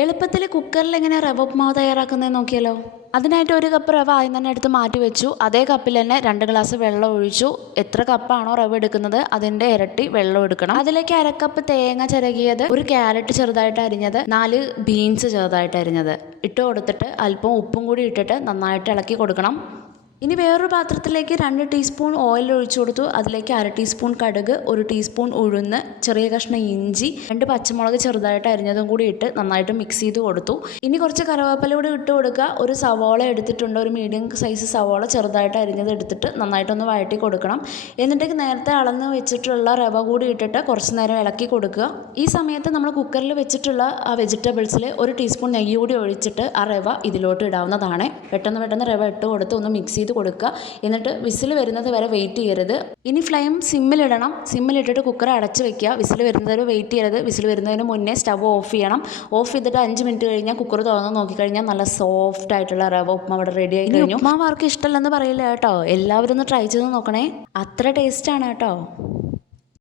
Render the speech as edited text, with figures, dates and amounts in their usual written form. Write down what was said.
എളുപ്പത്തിൽ കുക്കറിൽ എങ്ങനെ റവ ഉപ്മാവ് തയ്യാറാക്കുന്നത് നോക്കിയാലോ. അതിനായിട്ട് ഒരു കപ്പ് റവ ആദ്യം തന്നെ എടുത്ത് മാറ്റി വെച്ചു. അതേ കപ്പിൽ തന്നെ 2 ഗ്ലാസ് വെള്ളം ഒഴിച്ചു. എത്ര കപ്പാണോ റവ എടുക്കുന്നത് അതിൻ്റെ ഇരട്ടി വെള്ളം എടുക്കണം. അതിലേക്ക് അരക്കപ്പ് തേങ്ങ ചിരകിയത്, ഒരു ക്യാരറ്റ് ചെറുതായിട്ട് അരിഞ്ഞത്, 4 ബീൻസ് ചെറുതായിട്ട് അരിഞ്ഞത് ഇട്ട് കൊടുത്തിട്ട് അല്പം ഉപ്പും കൂടി ഇട്ടിട്ട് നന്നായിട്ട് ഇളക്കി കൊടുക്കണം. ഇനി വേറൊരു പാത്രത്തിലേക്ക് 2 ടീസ്പൂൺ ഓയിൽ ഒഴിച്ചു കൊടുത്തു. അതിലേക്ക് 1/2 ടീസ്പൂൺ കടുക്, 1 ടീസ്പൂൺ ഉഴുന്ന്, ചെറിയ കഷ്ണം ഇഞ്ചി, 2 പച്ചമുളക് ചെറുതായിട്ട് അരിഞ്ഞതും കൂടി ഇട്ട് നന്നായിട്ട് മിക്സ് ചെയ്ത് കൊടുത്തു. ഇനി കുറച്ച് കറിവേപ്പില കൂടി ഇട്ട് കൊടുക്കുക. ഒരു സവാള എടുത്തിട്ടുണ്ട്, ഒരു മീഡിയം സൈസ് സവാള ചെറുതായിട്ട് അരിഞ്ഞത് എടുത്തിട്ട് നന്നായിട്ടൊന്ന് വഴറ്റി കൊടുക്കണം. എന്നിട്ട് നേരത്തെ അളന്ന് വെച്ചിട്ടുള്ള റവ കൂടി ഇട്ടിട്ട് കുറച്ച് നേരം ഇളക്കി കൊടുക്കുക. ഈ സമയത്ത് നമ്മൾ കുക്കറിൽ വെച്ചിട്ടുള്ള ആ വെജിറ്റബിൾസിൽ 1 ടീസ്പൂൺ നെയ്യ് കൂടി ഒഴിച്ചിട്ട് ആ റവ ഇതിലോട്ട് ഇടാവുന്നതാണ്. പെട്ടെന്ന് റവ ഇട്ട് കൊടുത്ത് ഒന്ന് മിക്സ് ചെയ്ത് കൊടുക്കുക. എന്നിട്ട് വിസിൽ വരുന്നത് വരെ വെയിറ്റ് ചെയ്യരുത്. ഇനി ഫ്ലെയിം സിമ്മിലിടണം. സിമ്മിലിട്ടിട്ട് കുക്കർ അടച്ച് വെക്കുക. വിസിൽ വരുന്നത് വരെ വെയിറ്റ് ചെയ്യരുത്. വിസിൽ വരുന്നതിന് മുന്നേ സ്റ്റവ് ഓഫ് ചെയ്യണം. ഓഫ് ചെയ്തിട്ട് 5 മിനിറ്റ് കഴിഞ്ഞാൽ കുക്കർ തുറന്ന് നോക്കിക്കഴിഞ്ഞാൽ നല്ല സോഫ്റ്റ് ആയിട്ടുള്ള റവ ഉപ്മാവ് ഇവിടെ റെഡി ആയി കഴിഞ്ഞു. ഉപ്മാവ് ആർക്കും ഇഷ്ടമല്ലെന്ന് പറയില്ല കേട്ടോ. എല്ലാവരും ഒന്ന് ട്രൈ ചെയ്ത് നോക്കണേ. അത്ര ടേസ്റ്റാണ് കേട്ടോ.